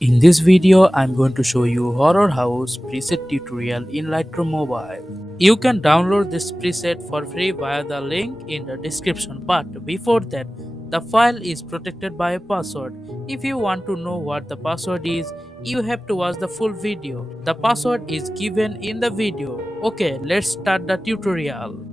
In this video, I'm going to show you Horror House preset tutorial in Lightroom Mobile. You can download this preset for free via the link in the description, but before that, the file is protected by a password. If you want to know what the password is, you have to watch the full video. The password is given in the video. Okay, let's start the tutorial.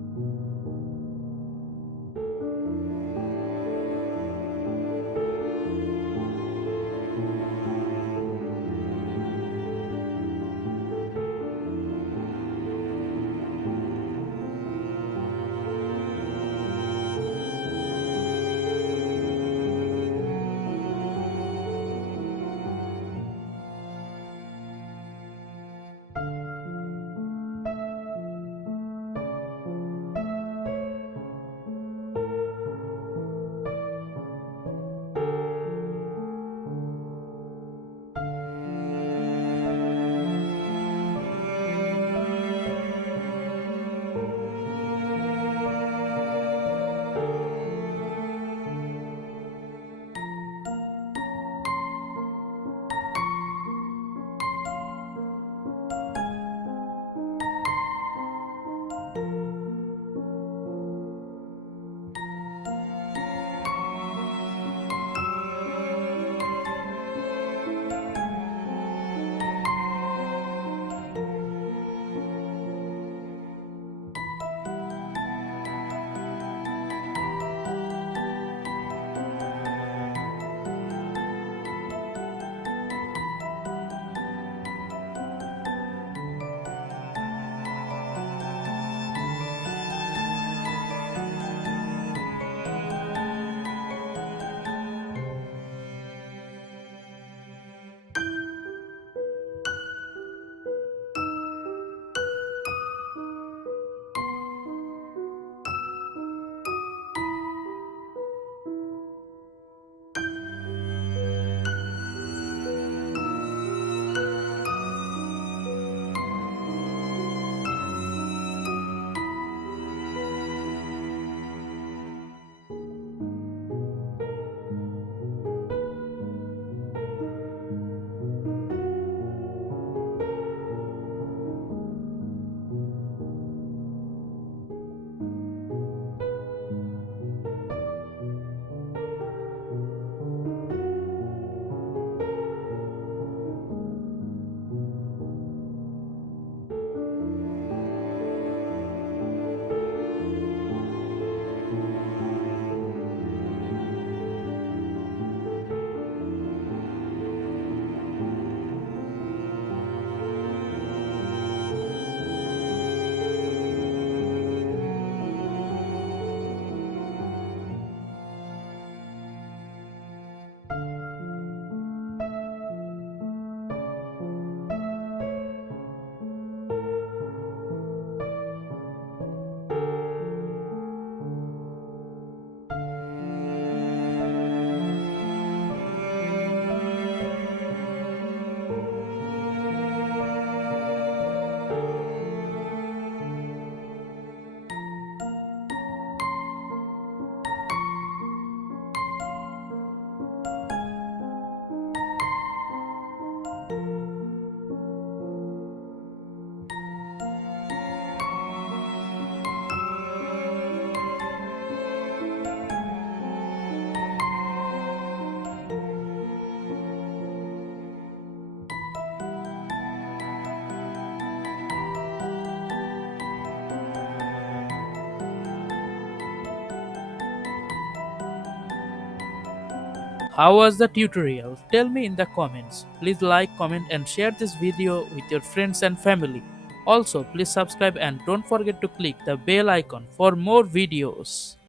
How was the tutorial? Tell me in the comments. Please like, comment and share this video with your friends and family. Also, please subscribe and don't forget to click the bell icon for more videos.